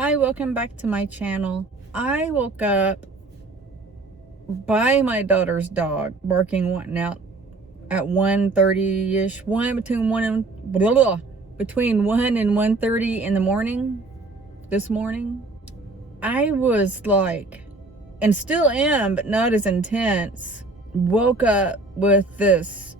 Hi, welcome back to my channel. I woke up by my daughter's dog barking, wanting out at 1:30ish, between 1 and 1:30 in the morning this morning. I was like, and still am, but not as intense, woke up with this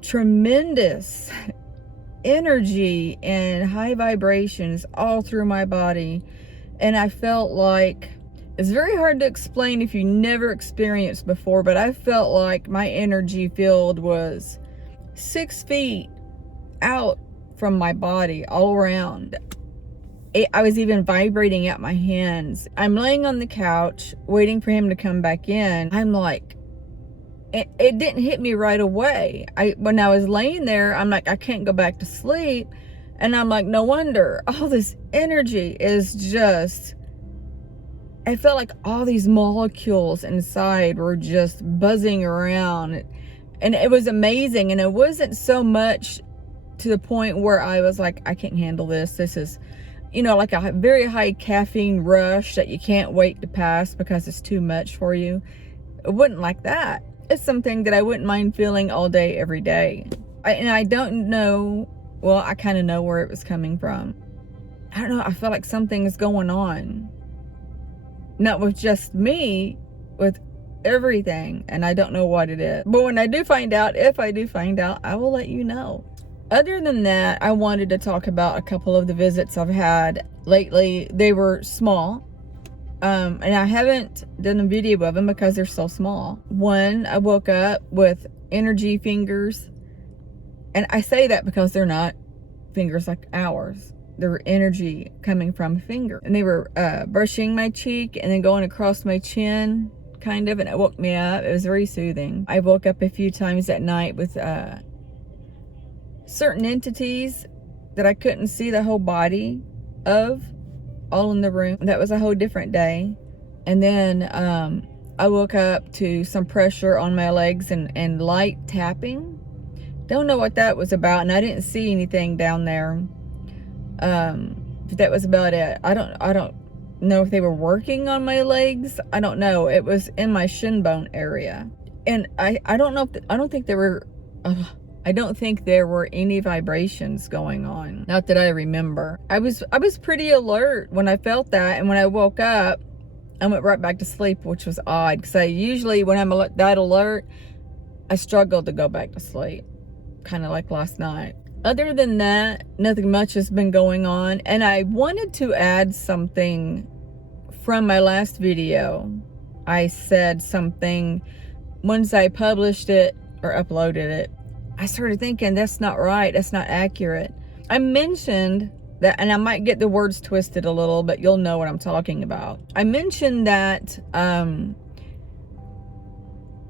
tremendous energy and high vibrations all through my body. And I felt like, it's very hard to explain if you never experienced before, but I felt like my energy field was 6 feet out from my body all around. I was even vibrating at my hands. I'm laying on the couch waiting for him to come back in. I'm like, it didn't hit me right away. When I was laying there, I'm like, I can't go back to sleep. And I'm like, no wonder all this energy is just, I felt like all these molecules inside were just buzzing around. And it was amazing. And it wasn't so much to the point where I was like, I can't handle this. This is, like a very high caffeine rush that you can't wait to pass because it's too much for you. It wasn't like that. It's something that I wouldn't mind feeling all day, every day. I don't know, well, I kind of know where it was coming from. I don't know, I feel like something's going on. Not with just me, with everything, and I don't know what it is. But when I do find out, if I do find out, I will let you know. Other than that, I wanted to talk about a couple of the visits I've had lately. They were small. And I haven't done a video of them because they're so small. One, I woke up with energy fingers. And I say that because they're not fingers like ours. They're energy coming from a finger. And they were brushing my cheek and then going across my chin, kind of. And it woke me up. It was very soothing. I woke up a few times at night with certain entities that I couldn't see the whole body of, all in the room. That was a whole different day. And then I woke up to some pressure on my legs and light tapping. Don't know what that was about, and I didn't see anything down there. But that was about it. I don't know if they were working on my legs. I don't know. It was in my shin bone area. And I don't know if I don't think there were any vibrations going on. Not that I remember. I was pretty alert when I felt that, and when I woke up, I went right back to sleep, which was odd, because I usually, when I'm that alert, I struggle to go back to sleep, kind of like last night. Other than that, nothing much has been going on, and I wanted to add something from my last video. I said something once I published it or uploaded it. I started thinking, that's not right, that's not accurate. I mentioned that, and I might get the words twisted a little, but you'll know what I'm talking about. I mentioned that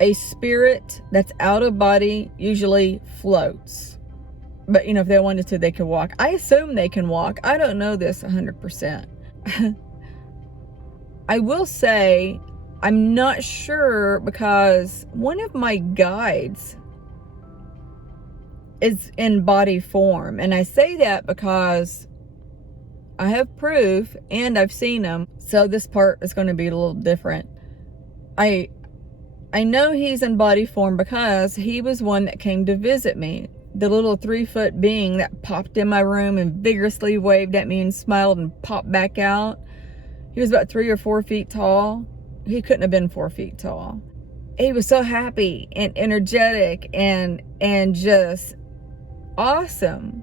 a spirit that's out of body usually floats. But, if they wanted to, they could walk. I assume they can walk. I don't know this 100%. I will say, I'm not sure, because one of my guides is in body form. And I say that because I have proof and I've seen him. So this part is going to be a little different. I know he's in body form because he was one that came to visit me. The little 3-foot being that popped in my room and vigorously waved at me and smiled and popped back out. He was about 3 or 4 feet tall. He couldn't have been 4 feet tall. He was so happy and energetic and just awesome.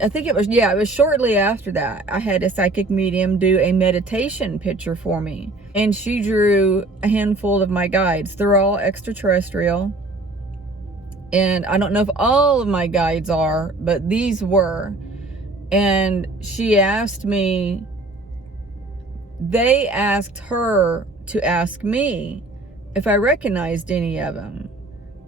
I think it was shortly after that I had a psychic medium do a meditation picture for me, and she drew a handful of my guides. They're all extraterrestrial, and I don't know if all of my guides are, but these were. And she asked me, they asked her to ask me if I recognized any of them.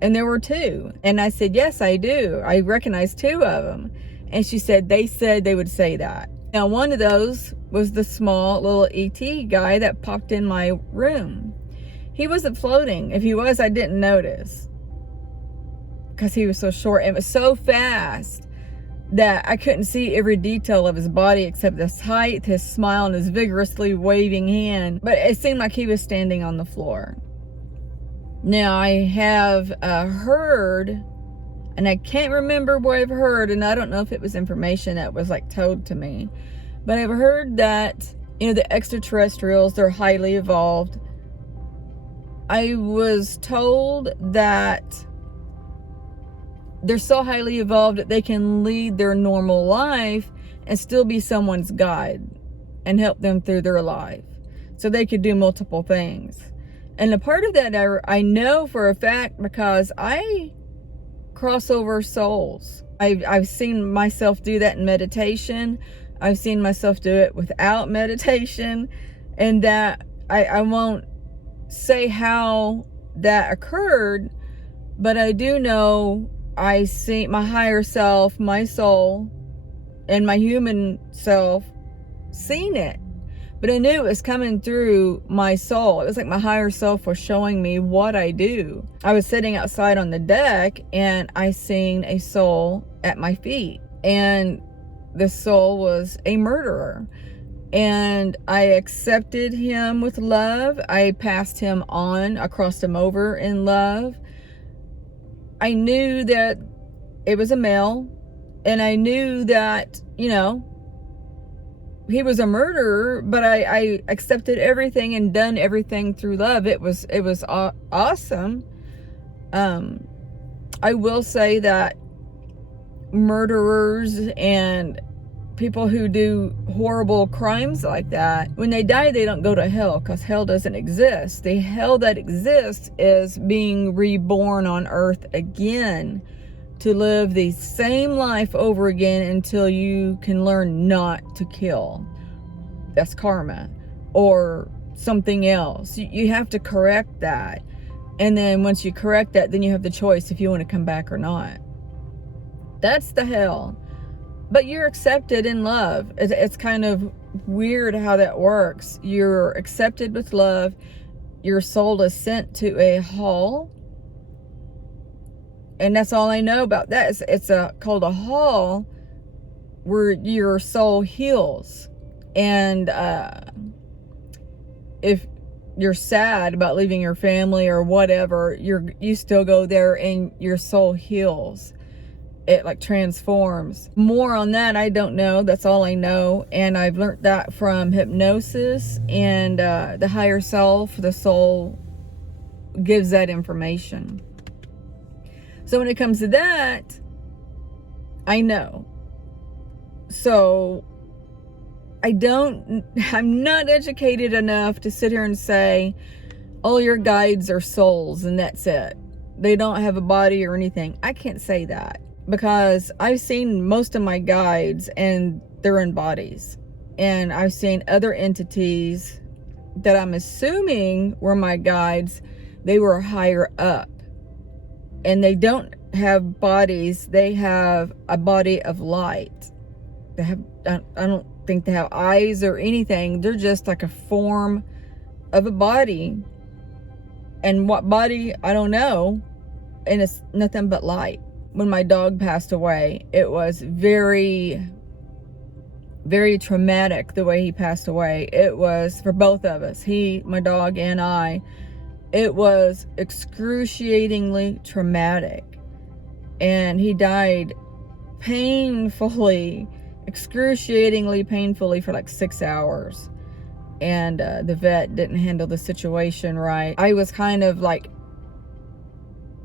And there were 2. And I said, yes, I do. I recognize 2 of them. And she said, they said they would say that. Now, one of those was the small little ET guy that popped in my room. He wasn't floating. If he was, I didn't notice, because he was so short. It was so fast that I couldn't see every detail of his body except his height, his smile, and his vigorously waving hand. But it seemed like he was standing on the floor. Now, I have heard, and I can't remember where I've heard, and I don't know if it was information that was like told to me, but I've heard that, you know, the extraterrestrials, they're highly evolved. I was told that they're so highly evolved that they can lead their normal life and still be someone's guide and help them through their life. So they could do multiple things. And a part of that I know for a fact because I cross over souls. I've seen myself do that in meditation. I've seen myself do it without meditation. And that I won't say how that occurred, but I do know I see my higher self, my soul, and my human self seen it. But I knew it was coming through my soul. It was like my higher self was showing me what I do. I was sitting outside on the deck and I seen a soul at my feet. And the soul was a murderer. And I accepted him with love. I passed him on. I crossed him over in love. I knew that it was a male, and I knew that, you know, he was a murderer, but I accepted everything and done everything through love. It was awesome. I will say that murderers and people who do horrible crimes like that, when they die, they don't go to hell, because hell doesn't exist. The hell that exists is being reborn on earth again to live the same life over again until you can learn not to kill. That's karma or something else. You have to correct that. And then once you correct that, then you have the choice if you want to come back or not. That's the hell. But you're accepted in love. It's kind of weird how that works. You're accepted with love. Your soul is sent to a hall. And that's all I know about that. It's called a hall where your soul heals. And if you're sad about leaving your family or whatever, you still go there and your soul heals. It like transforms. More on that I don't know. That's all I know. And I've learned that from hypnosis, and the higher self, the soul, gives that information. So when it comes to that, I know. So I'm not educated enough to sit here and say all your guides are souls and that's it. They don't have a body or anything. I can't say that, because I've seen most of my guides and they're in bodies. And I've seen other entities that I'm assuming were my guides. They were higher up. And they don't have bodies. They have a body of light. I don't think they have eyes or anything. They're just like a form of a body. And what body, I don't know. And it's nothing but light. When my dog passed away, it was very, very traumatic the way he passed away. It was for both of us, my dog, and I. It was excruciatingly traumatic. And he died painfully, excruciatingly painfully for like 6 hours. And the vet didn't handle the situation right. I was kind of like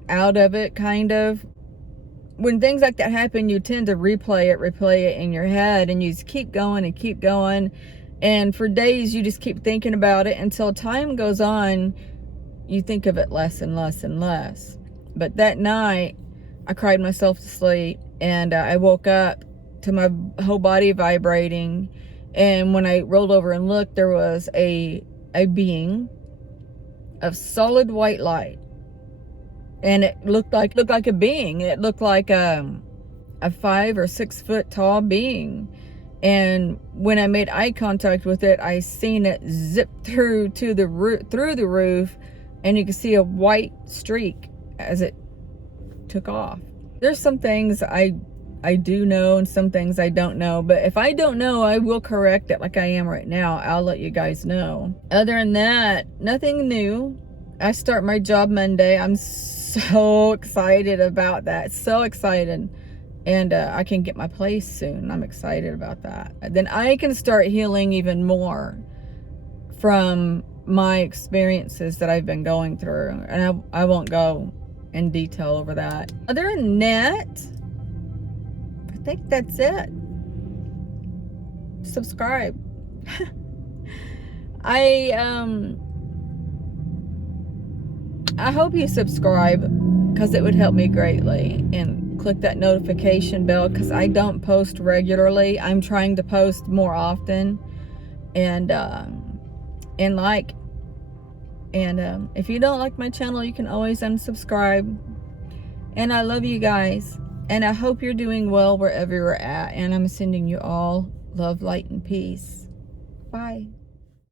out of it, kind of. When things like that happen, you tend to replay it in your head, and you just keep going and keep going. And for days, you just keep thinking about it until time goes on. You think of it less and less and less. But that night, I cried myself to sleep, and I woke up to my whole body vibrating. And when I rolled over and looked, there was a being of solid white light. And it looked like a being. It looked like a 5 or 6 foot tall being. And when I made eye contact with it, I seen it zip through the roof, and you could see a white streak as it took off. There's some things I I do know and some things I don't know. But if I don't know, I will correct it like I am right now. I'll let you guys know. Other than that, nothing new. I start my job Monday. I'm so excited about that. So excited. And I can get my place soon. I'm excited about that. Then I can start healing even more from my experiences that I've been going through. And I won't go in detail over that. Other than that, I think that's it. Subscribe. I hope you subscribe because it would help me greatly, and click that notification bell because I don't post regularly. I'm trying to post more often, and like, and if you don't like my channel, you can always unsubscribe. And I love you guys, and I hope you're doing well wherever you're at, and I'm sending you all love, light, and peace. Bye.